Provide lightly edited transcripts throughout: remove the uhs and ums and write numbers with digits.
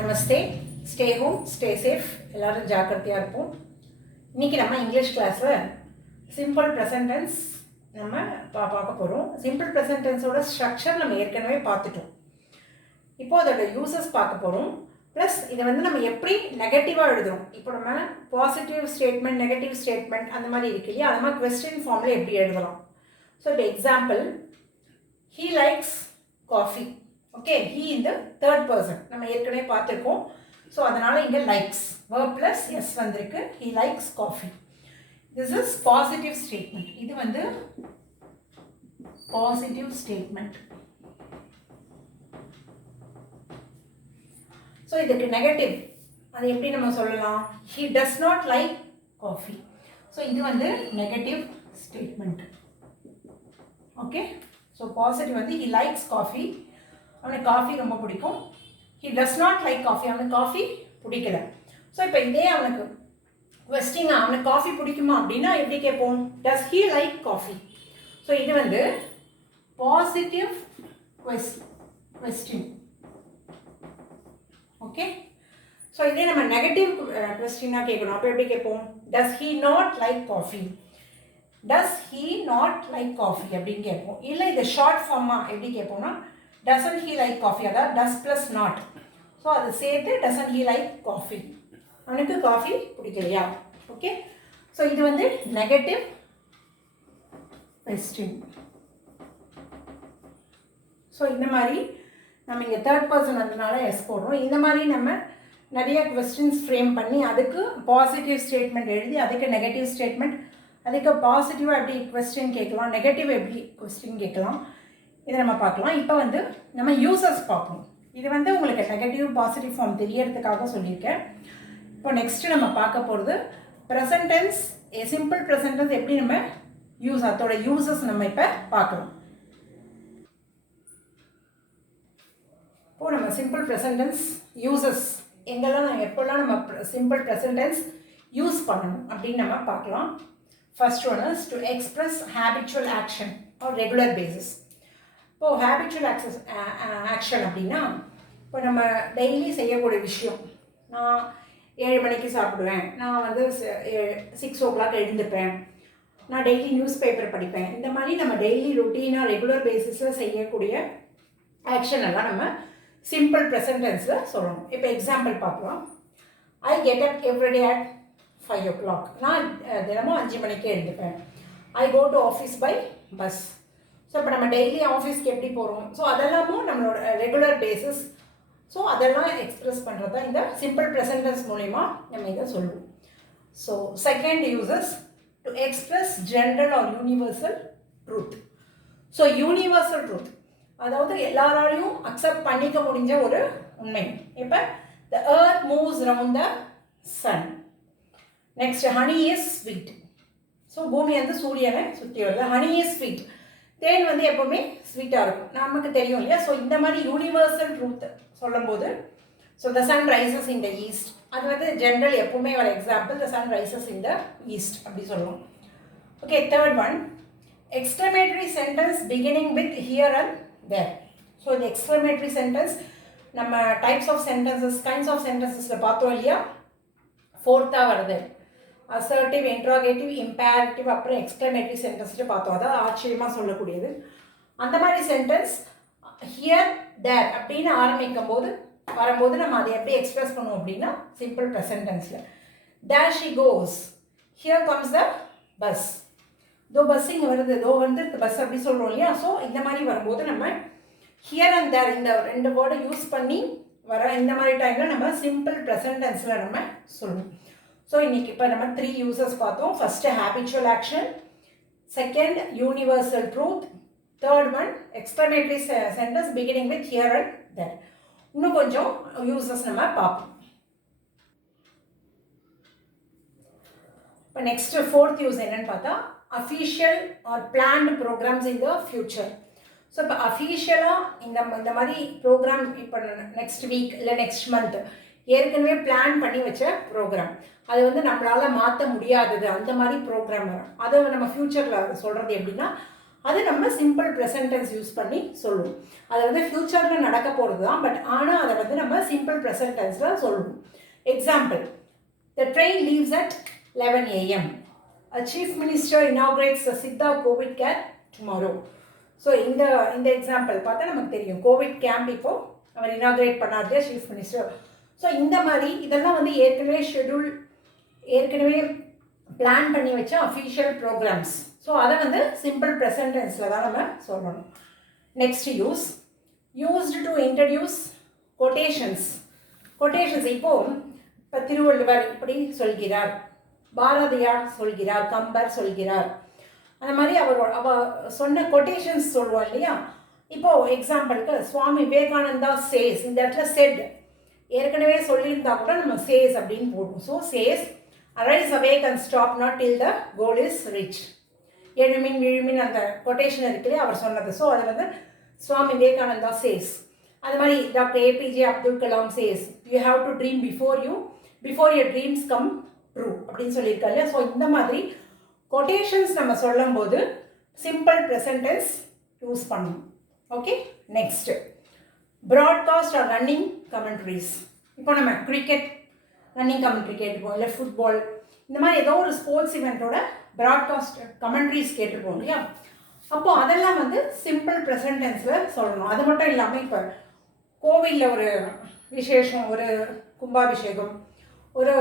நமஸ்தே. Stay home, stay safe. எல்லோரும் ஜாக்கிரதையாக இருப்போம். இன்றைக்கி நம்ம இங்கிலீஷ் கிளாஸில் சிம்பிள் ப்ரெசன்ட் டென்ஸ் நம்ம பார்க்க போகிறோம். சிம்பிள் ப்ரெசன்ட் டென்ஸோட ஸ்ட்ரக்சர் நம்ம ஏற்கனவே பார்த்துட்டோம். இப்போது அதோட யூசஸ் பார்க்க போகிறோம். ப்ளஸ் இதை நம்ம எப்படி நெகட்டிவாக எழுதுறோம். இப்போ நம்ம பாசிட்டிவ் ஸ்டேட்மெண்ட், நெகட்டிவ் ஸ்டேட்மெண்ட் அந்த மாதிரி இருக்கு இல்லையா, அது மாதிரி கொஸ்டின் ஃபார்மில் எப்படி எழுதலாம். ஸோ இப்போ example, he likes coffee. Okay, he in the third person நம்ம ஏற்கனவே பார்த்துருக்கோம். ஸோ அதனால் இங்கே likes verb plus s வந்திருக்கு. he likes coffee. this is positive statement. இது positive statement. ஸோ இதுக்கு நெகட்டிவ் அது எப்படி நம்ம சொல்லலாம்? he does not like coffee. So இது negative statement. Okay, so positive he likes coffee. அவனுக்கு காஃபி ரொம்ப பிடிக்கும். he does not like coffee. அவனுக்கு காஃபி பிடிக்கல. ஸோ இப்போ இதே அவனுக்கு கொஸ்டின், அவனுக்கு காஃபி பிடிக்குமா அப்படின்னா எப்படி கேட்போம்? does he like coffee? So இது பாசிட்டிவ் கொஸ்டின். ஓகே, ஸோ இதே நம்ம நெகட்டிவ் கொஸ்டினாக கேட்கணும். அப்போ எப்படி கேட்போம்? does he not like coffee? does he not like coffee அப்படின்னு கேட்போம். இல்லை இது ஷார்ட் ஃபார்மாக எப்படி கேட்போம்னா doesn't he like coffee, அதாவது does plus not. ஸோ அது சேர்த்து doesn't he like coffee, அவனுக்கு காஃபி பிடிக்கலையா. ஓகே, ஸோ இது நெகட்டிவ் கொஸ்டின். ஸோ இந்த மாதிரி நம்ம இங்கே தேர்ட் பர்சன் வந்ததுனால எஸ் போடுறோம். இந்த மாதிரி நம்ம நிறைய கொஸ்டின்ஸ் ஃப்ரேம் பண்ணி அதுக்கு பாசிட்டிவ் ஸ்டேட்மெண்ட் எழுதி அதுக்கு நெகட்டிவ் ஸ்டேட்மெண்ட், அதுக்கு பாசிட்டிவாக எப்படி கொஸ்டின் கேட்கலாம், நெகட்டிவ் எப்படி கொஸ்டின் கேட்கலாம், இதை நம்ம பார்க்கலாம். இப்போ நம்ம யூசர்ஸ் பார்ப்போம். இது உங்களுக்கு நெகட்டிவ் பாசிட்டிவ் ஃபார்ம் தெரியறதுக்காக சொல்லியிருக்கேன். இப்போ நெக்ஸ்ட்டு நம்ம பார்க்க போகிறது present tense. Simple present tense எப்படி நம்ம அதோட யூசஸ் நம்ம இப்போ பார்க்கலாம். இப்போது நம்ம சிம்பிள் ப்ரெசன்ட் டென்ஸ் யூசஸ் எப்போல்லாம் நம்ம சிம்பிள் ப்ரெசன்ட் டென்ஸ் யூஸ் பண்ணணும் அப்படின்னு நம்ம பார்க்கலாம். First one is to express habitual action or regular basis. இப்போது ஹேபிச்சுவல் ஆக்ஷன் அப்படின்னா, இப்போ நம்ம டெய்லி செய்யக்கூடிய விஷயம். நான் 7 மணிக்கு சாப்பிடுவேன், நான் 6 o'clock எழுந்துப்பேன், நான் டெய்லி நியூஸ் பேப்பர் படிப்பேன். இந்த மாதிரி நம்ம டெய்லி ரொட்டீனாக ரெகுலர் பேசிஸில் செய்யக்கூடிய ஆக்ஷன் எல்லாம் நம்ம சிம்பிள் ப்ரெசன்ட் டென்ஸில் சொல்லணும். இப்போ எக்ஸாம்பிள் பார்க்கலாம். I get up everyday at 5 o'clock. நான் தினமும் 5 மணிக்கு எழுந்துப்பேன். I go to office by bus. So இப்போ நம்ம டெய்லி ஆஃபீஸ்க்கு எப்படி போகிறோம், ஸோ அதெல்லாமும் நம்மளோட ரெகுலர் பேசிஸ். ஸோ அதெல்லாம் எக்ஸ்ப்ரெஸ் பண்ணுறது தான் இந்த சிம்பிள் ப்ரெசன்ட் டென்ஸ் மூலிமா நம்ம இதை சொல்லுவோம். So second uses to express general or universal truth. So universal truth அதாவது எல்லாராலையும் அக்செப்ட் பண்ணிக்க முடிஞ்ச ஒரு உண்மை. இப்போ the earth moves around the sun. Next honey is sweet. So பூமி சூரியனை சுற்றி வருது. Honey is sweet. தேன் எப்போவுமே ஸ்வீட்டாக இருக்கும், நமக்கு தெரியும் இல்லையா. ஸோ இந்த மாதிரி யூனிவர்சல் ட்ரூத் சொல்லும்போது, so the sun rises in the east, அது ஜென்ரல் எப்போவுமே வர example. The sun rises in the east அப்படி சொல்லுவோம். Okay, third one exclamatory sentence beginning with here and there. So இந்த எக்ஸ்க்ளமேட்டரி சென்டென்ஸ் நம்ம types of sentences, kinds of சென்டென்சஸில் பார்த்தோம் இல்லையா. ஃபோர்த்தாக வருது அசர்ட்டிவ், இன்ட்ராகேட்டிவ், இம்பேரட்டிவ், அப்புறம் எக்ஸ்க்ளமேட்டரி சென்டென்ஸ்ட்டு பார்த்தோம். அதாவது ஆச்சரியமாக சொல்லக்கூடியது. அந்த மாதிரி சென்டென்ஸ் ஹியர் தேர் அப்படின்னு வரும்போது நம்ம அதை எப்படி எக்ஸ்பிரஸ் பண்ணுவோம் அப்படின்னா சிம்பிள் ப்ரெசன்ட் டென்ஸில் there she goes, here comes the bus. தோ பஸ் இங்கே வருது, தோ பஸ் அப்படி சொல்கிறோம் இல்லையா. ஸோ இந்த மாதிரி வரும்போது நம்ம ஹியர் அண்ட் தேர் இந்த 2 வேர்டை யூஸ் பண்ணி இந்த மாதிரி டைமில் நம்ம சிம்பிள் ப்ரெசன்ட் டென்ஸில் நம்ம சொல்லுவோம். ஸோ இன்றைக்கி இப்போ நம்ம 3 யூசஸ் பார்த்தோம். First habitual action, second universal truth, third one exclamatory sentence beginning with here and there. இன்னும் கொஞ்சம் யூசஸ் நம்ம பார்ப்போம். இப்போ நெக்ஸ்ட்டு ஃபோர்த் யூஸ் என்னன்னு பார்த்தா official or planned programs in the future. So இப்போ அஃபீஷியலாக இந்த மாதிரி ப்ரோக்ராம் இப்போ நெக்ஸ்ட் வீக் இல்லை நெக்ஸ்ட் மந்த் ஏற்கனவே பிளான் பண்ணி வச்ச ப்ரோக்ராம், அது நம்மளால் மாற்ற முடியாதது, அந்த மாதிரி ப்ரோக்ராம் வரும். அதை நம்ம ஃப்யூச்சரில் சொல்கிறது எப்படின்னா அது நம்ம சிம்பிள் ப்ரெசன்ட் டென்ஸ் யூஸ் பண்ணி சொல்லுவோம். அது வந்து ஃப்யூச்சரில் நடக்க போகிறது தான், பட் ஆனால் அதை வந்து நம்ம சிம்பிள் ப்ரெசன்ட் டென்ஸில் சொல்லுவோம். Example, the train leaves at 11 a.m. A chief minister inaugurates the Siddha COVID care tomorrow. So இந்த எக்ஸாம்பிள் பார்த்தா நமக்கு தெரியும், கோவிட் கேம்ப் இப்போ அவர் இனாக்ரேட் பண்ணார் சீஃப் மினிஸ்டர். ஸோ இந்த மாதிரி இதெல்லாம் வந்து ஏற்கனவே பிளான் பண்ணி வச்ச அஃபீஷியல் ப்ரோக்ராம்ஸ். ஸோ அதை வந்து சிம்பிள் ப்ரெசன்ட் டென்ஸில் தான் நம்ம சொல்லணும். Next used to introduce quotations. இப்போது இப்போ திருவள்ளுவர் இப்படி சொல்கிறார், பாரதியார் சொல்கிறார், கம்பர் சொல்கிறார், அந்த மாதிரி அவ சொன்ன கொட்டேஷன்ஸ் சொல்லுவோம் இல்லையா. இப்போது எக்ஸாம்பிளுக்கு சுவாமி விவேகானந்தா சேஸ், இந்த இடத்துல செட் ஏற்கனவே சொல்லியிருந்தா கூட நம்ம சேஸ் அப்படின்னு போடுவோம். So says, arise awake and stop not till the goal is reach. எழுமின் விழுமின் அந்த கொட்டேஷன் இருக்குல்லையே அவர் சொன்னது. ஸோ அது வந்து சுவாமி விவேகானந்தா சேஸ். அது மாதிரி doctor A P J Abdul Kalam says, you have to dream before your dreams come true அப்படின்னு சொல்லியிருக்காரு இல்லையா. ஸோ இந்த மாதிரி கொட்டேஷன்ஸ் நம்ம சொல்லும் போது சிம்பிள் ப்ரெசன்ட் டென்ஸ் யூஸ் பண்ணணும். Okay, next broadcast or running commentaries. இப்போ நம்ம கிரிக்கெட் ரன்னிங் கமெண்ட்ரி கேட்டுப்போம், இல்லை ஃபுட்பால், இந்த மாதிரி ஏதோ ஒரு ஸ்போர்ட்ஸ் இவெண்ட்டோட ப்ராட்காஸ்ட் கமெண்ட்ரிஸ் கேட்டுருப்போம் இல்லையா. அப்போது அதெல்லாம் வந்து சிம்பிள் ப்ரெசன்ட் டென்ஸில் சொல்லணும். அது மட்டும் இல்லாமல் இப்போ கோவிலில் ஒரு விசேஷம், ஒரு கும்பாபிஷேகம், ஒரு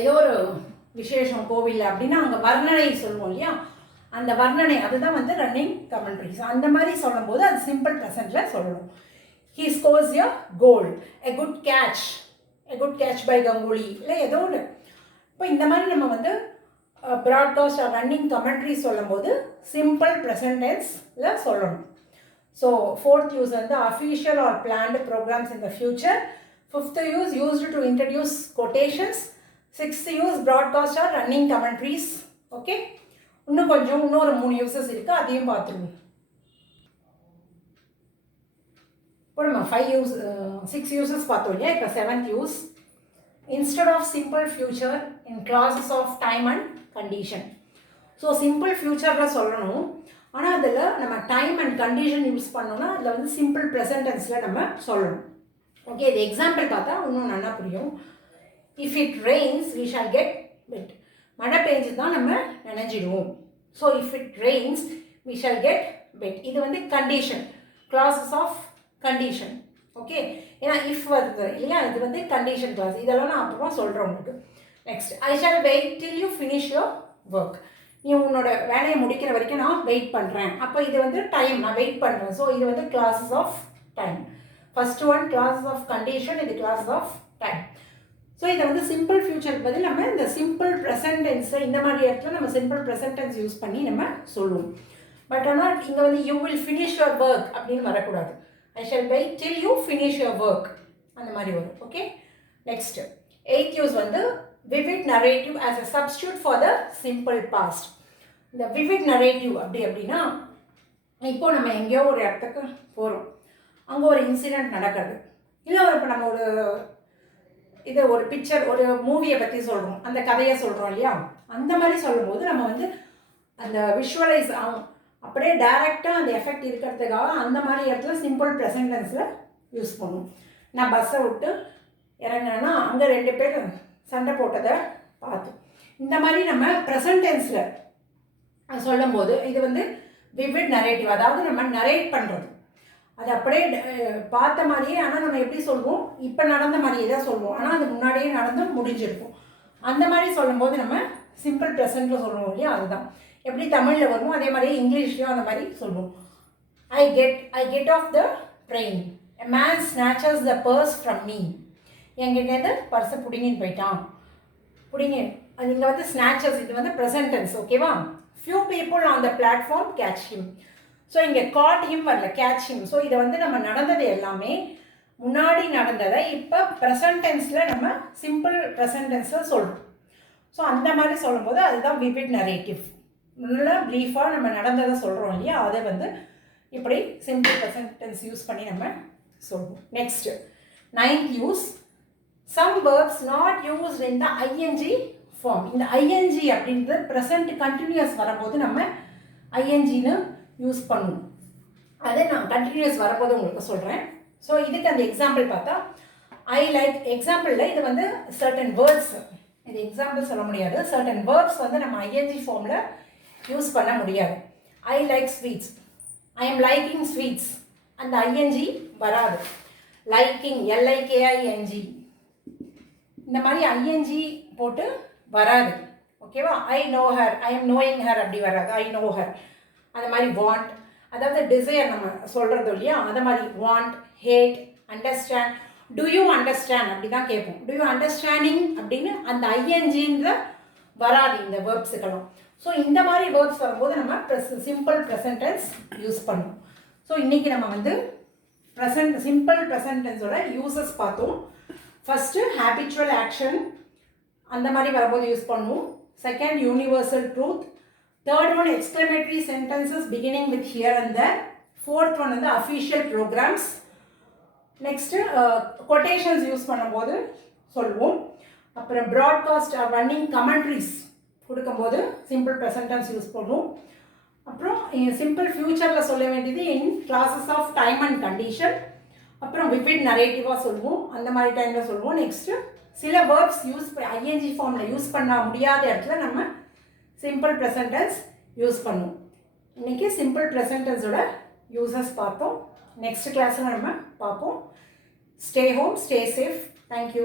ஏதோ ஒரு விசேஷம் கோவிலில் அப்படின்னா அங்கே வர்ணனை சொல்லுவோம் இல்லையா, அந்த வர்ணனை அதுதான் வந்து ரன்னிங் கமெண்ட்ரிஸ். அந்த மாதிரி சொல்லும்போது அது சிம்பிள் ப்ரெசன்ட்டில் சொல்லணும். He scores a goal, a good catch by Ganguly, இல்லை ஏதோ ஒன்று. இப்போ இந்த மாதிரி நம்ம வந்து ப்ராட்காஸ்ட் ஆர் ரன்னிங் கமெண்ட்ரி சொல்லும் போது சிம்பிள் ப்ரெசன்ட் டென்ஸில் சொல்லணும். ஸோ ஃபோர்த் யூஸ் வந்து official or planned programs in the future. Fifth use used to introduce quotations. Sixth use broadcast or running commentaries. Okay, இன்னொரு 3 யூசஸ் இருக்குது, அதையும் பார்த்துருவோம். இப்போ நம்ம 6 யூசஸ் பார்த்தோம் இல்லையா. இப்போ 7th use, instead of simple future in clauses of time and condition. So simple ஃபியூச்சரில் சொல்லணும், ஆனால் அதில் நம்ம டைம் அண்ட் கண்டிஷன் யூஸ் பண்ணோன்னா அதில் வந்து சிம்பிள் ப்ரெசன்ட் டென்ஸில் நம்ம சொல்லணும். ஓகே, இது எக்ஸாம்பிள் பார்த்தா இன்னும் நல்லா புரியும். If it rains we shall get wet. மழை பெஞ்சு தான் நம்ம நினைஞ்சிடுவோம். So if it rains we shall get wet. இது வந்து condition, clauses of condition. Okay, ஏன்னா இஃப் வருது இல்லையா, இது வந்து கண்டிஷன் கிளாஸ். இதெல்லாம் நான் அப்புறமா சொல்கிறேன் உங்களுக்கு. Next, I shall wait till you finish your work. நீ உன்னோட வேலையை முடிக்கிற வரைக்கும் நான் வெயிட் பண்ணுறேன். அப்போ இது வந்து டைம், நான் வெயிட் பண்ணுறேன். ஸோ இது வந்து clauses of time. First one clauses of condition, இது கிளாஸஸ் ஆஃப் டைம். ஸோ இதை வந்து சிம்பிள் ஃபியூச்சருக்கு பதில் நம்ம இந்த சிம்பிள் ப்ரெசன்ட் டென்ஸை இந்த மாதிரி இடத்துல நம்ம சிம்பிள் ப்ரெசன்ட் டென்ஸ் யூஸ் பண்ணி நம்ம சொல்லுவோம். பட் ஆனால் இங்கே வந்து you will finish your work அப்படின்னு வரக்கூடாது. I shall wait till you finish your work அந்த மாதிரி வரும். ஓகே, நெக்ஸ்ட் 8th யூஸ் வந்து vivid narrative as a substitute for the simple past. இந்த vivid narrative அப்படின்னா இப்போ நம்ம எங்கேயோ ஒரு இடத்துக்கு போகிறோம், அங்கே ஒரு இன்சிடெண்ட் நடக்கிறது, இல்லை இப்போ நம்ம ஒரு பிக்சர், ஒரு மூவியை பற்றி சொல்கிறோம், அந்த கதையை சொல்கிறோம் இல்லையா. அந்த மாதிரி சொல்லும்போது நம்ம வந்து அந்த விஷுவலைஸ் ஆகும், அப்படியே டைரெக்டாக அந்த எஃபெக்ட் இருக்கிறதுக்காக அந்த மாதிரி இடத்துல சிம்பிள் ப்ரெசன்ட் டென்ஸில் யூஸ் பண்ணுவோம். நான் பஸ்ஸை விட்டு இறங்கினேன்னா அங்கே 2 பேர் சண்டை போட்டதை பார்த்தோம். இந்த மாதிரி நம்ம ப்ரெசன்ட் டென்ஸில் சொல்லும்போது இது வந்து விவிட் நரேட்டிவ், அதாவது நம்ம நரேட் பண்ணுறது, அது அப்படியே பார்த்த மாதிரியே. ஆனால் நம்ம எப்படி சொல்லுவோம், இப்போ நடந்த மாதிரியே தான் சொல்லுவோம், ஆனால் அது முன்னாடியே நடந்து முடிஞ்சிருக்கும். அந்த மாதிரி சொல்லும்போது நம்ம சிம்பிள் ப்ரெசன்ட்டில் சொல்லுவோம் இல்லையா, அதுதான். எப்படி தமிழில் வருமோ அதே மாதிரி இங்கிலீஷ்லேயும் அந்த மாதிரி சொல்லுவோம். I get off the train, a man snatches the purse from me. எங்கிட்டேருந்து பர்ஸை பிடிங்கின்னு போயிட்டான். அது இங்கே வந்து ஸ்நாச்சஸ், இது வந்து ப்ரெசன்ட் டென்ஸ். ஓகேவா. Few people on the platform catch him. So இங்கே காட் ஹிம் வரல, கேட்ச் ஹிம். ஸோ இதை வந்து நம்ம நடந்தது எல்லாமே முன்னாடி நடந்ததை இப்போ ப்ரெசன்ட் டென்ஸில் நம்ம சிம்பிள் ப்ரெசன்ட் டென்ஸில் சொல்கிறோம். ஸோ அந்த மாதிரி சொல்லும்போது அதுதான் விவிட் நரேட்டிவ். நல்லா ப்ரீஃபாக நம்ம நடந்ததை சொல்கிறோம் இல்லையா, அதை வந்து இப்படி சிம்பிள் ப்ரெசன்ட் டென்ஸ் யூஸ் பண்ணி நம்ம சொல்லுவோம். Next 9th use, some verbs not used in the I N G form. இந்த ஐஎன்ஜி அப்படின்றது ப்ரெசன்ட் கண்டினியூஸ் வரும்போது நம்ம ஐஎன்ஜின்னு யூஸ் பண்ணுவோம். அதை நான் கண்டினியூஸ் வரும்போது உங்களுக்கு சொல்கிறேன். ஸோ இதுக்கு அந்த எக்ஸாம்பிள் பார்த்தா ஐ லைக் எக்ஸாம்பிளில் இது வந்து சர்டன் வேர்ட்ஸ், இது எக்ஸாம்பிள் சொல்ல முடியாது. சர்டன் வேர்ட்ஸ் வந்து நம்ம ஐஎன்ஜி ஃபார்மில் யூஸ் பண்ண முடியாது. I like sweets, I am liking sweets, அந்த ஐஎன்ஜி வராது. லைக்கிங் LIKING இந்த மாதிரி ஐஎன்ஜி போட்டு வராது. ஓகேவா? I know her, I am knowing her அப்படி வராது. ஐ நோ ஹர் அந்த மாதிரி வாண்ட், அதாவது டிசைர் நம்ம சொல்கிறது இல்லையா, அந்த மாதிரி want, hate, understand, do you understand அப்படி தான் கேட்போம். டு யூ அண்டர்ஸ்டாண்டிங் அப்படின்னு அந்த ஐஎன்ஜின்ற வராது இந்த வேர்ப்ஸுக்கெல்லாம். ஸோ இந்த மாதிரி வேர்ப்ஸ் வரும்போது நம்ம சிம்பிள் ப்ரெசன்ட் டென்ஸ் யூஸ் பண்ணுவோம். ஸோ இன்றைக்கி நம்ம வந்து சிம்பிள் ப்ரெசன்ட் டென்ஸோட யூசஸ் பார்த்தோம். ஃபஸ்ட்டு ஹேபிச்சுவல் ஆக்ஷன் அந்த மாதிரி வரும்போது யூஸ் பண்ணுவோம். Second universal truth. Third one exclamatory sentences beginning with here and there. Fourth one வந்து official programmes. Next quotations use பண்ணும்போது சொல்லுவோம். அப்புறம் ப்ராட்காஸ்ட் ரன்னிங் கமெண்ட்ரிஸ் கொடுக்கும்போது சிம்பிள் ப்ரெசன்ட் டென்ஸ் யூஸ் பண்ணுவோம். அப்புறம் சிம்பிள் ஃப்யூச்சரில் சொல்ல வேண்டியது in clauses of time and condition. அப்புறம் விபிட் நரேட்டிவாக சொல்லுவோம், அந்த மாதிரி டைமில் சொல்லுவோம். நெக்ஸ்ட்டு சில வேர்ப்ஸ் ஐஎன்ஜி ஃபார்மில் யூஸ் பண்ண முடியாத இடத்துல நம்ம சிம்பிள் ப்ரெசன்ட் டென்ஸ் யூஸ் பண்ணுவோம். இன்றைக்கி சிம்பிள் ப்ரெசன்ட் டென்ஸோட யூசஸ் பார்த்தோம். நெக்ஸ்ட் கிளாஸில் நம்ம பார்ப்போம். Stay home, stay safe. Thank you.